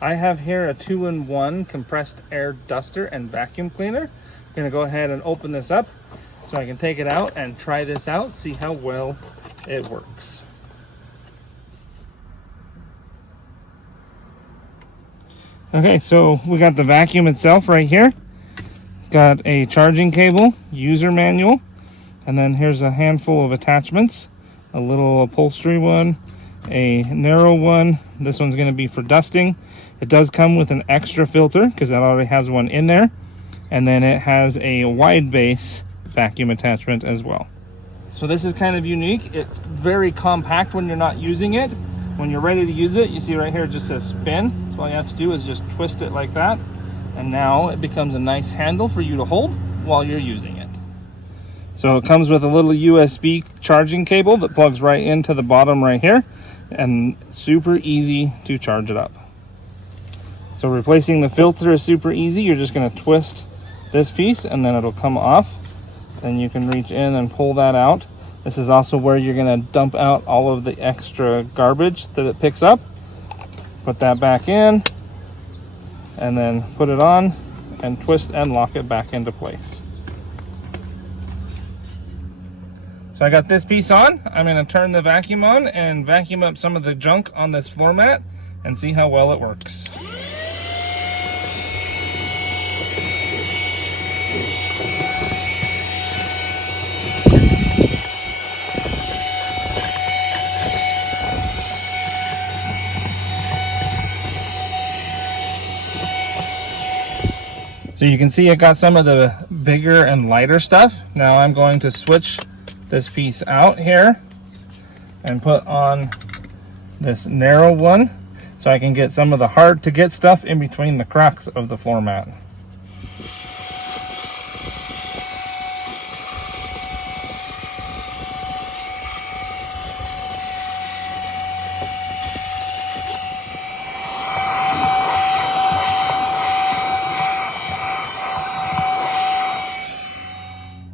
I have here a 2-in-1 compressed air duster and vacuum cleaner. I'm gonna go ahead and open this up so I can take it out and try this out, see how well it works. Okay, so we got the vacuum itself right here. Got a charging cable, user manual, and then here's a handful of attachments. A little upholstery one, a narrow one. This one's going to be for dusting. It does come with an extra filter because it already has one in there. And then it has a wide base vacuum attachment as well. So this is kind of unique. It's very compact when you're not using it. When you're ready to use it, you see right here it just says spin. So all you have to do is just twist it like that. And now it becomes a nice handle for you to hold while you're using it. So it comes with a little USB charging cable that plugs right into the bottom right here, and super easy to charge it up. So replacing the filter is super easy. You're just going to twist this piece and then it'll come off. Then you can reach in and pull that out. This is also where you're going to dump out all of the extra garbage that it picks up. Put that back in and then put it on and twist and lock it back into place. So I got this piece on. I'm going to turn the vacuum on and vacuum up some of the junk on this floor mat and see how well it works. So you can see it got some of the bigger and lighter stuff. Now I'm going to switch this piece out here and put on this narrow one so I can get some of the hard to get stuff in between the cracks of the floor mat.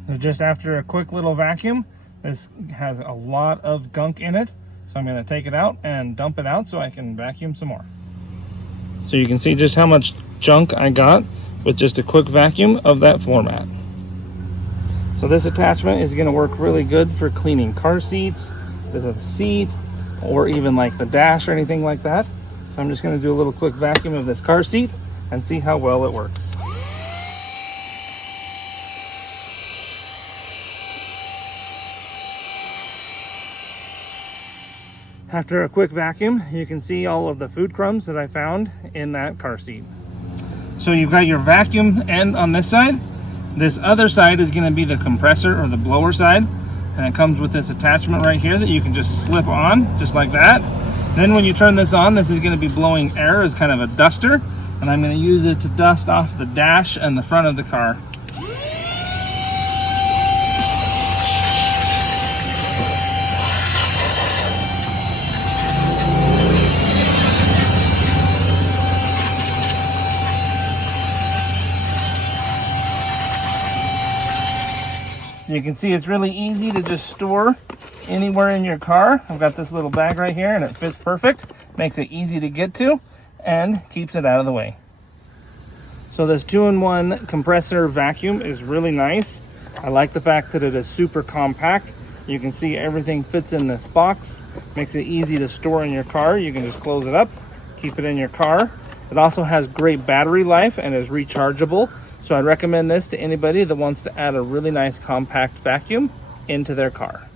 So just after a quick little vacuum, this has a lot of gunk in it. So I'm going to take it out and dump it out so I can vacuum some more. So you can see just how much junk I got with just a quick vacuum of that floor mat. So this attachment is going to work really good for cleaning car seats, the seat, or even like the dash or anything like that. So I'm just going to do a little quick vacuum of this car seat and see how well it works. After a quick vacuum, you can see all of the food crumbs that I found in that car seat. So you've got your vacuum end on this side. This other side is going to be the compressor or the blower side. And it comes with this attachment right here that you can just slip on, just like that. Then when you turn this on, this is going to be blowing air as kind of a duster. And I'm going to use it to dust off the dash and the front of the car. You can see it's really easy to just store anywhere in your car. I've got this little bag right here and it fits perfect. Makes it easy to get to and keeps it out of the way. So this 2-in-1 compressor vacuum is really nice. I like the fact that it is super compact. You can see everything fits in this box. Makes it easy to store in your car. You can just close it up, keep it in your car. It also has great battery life and is rechargeable. So I'd recommend this to anybody that wants to add a really nice compact vacuum into their car.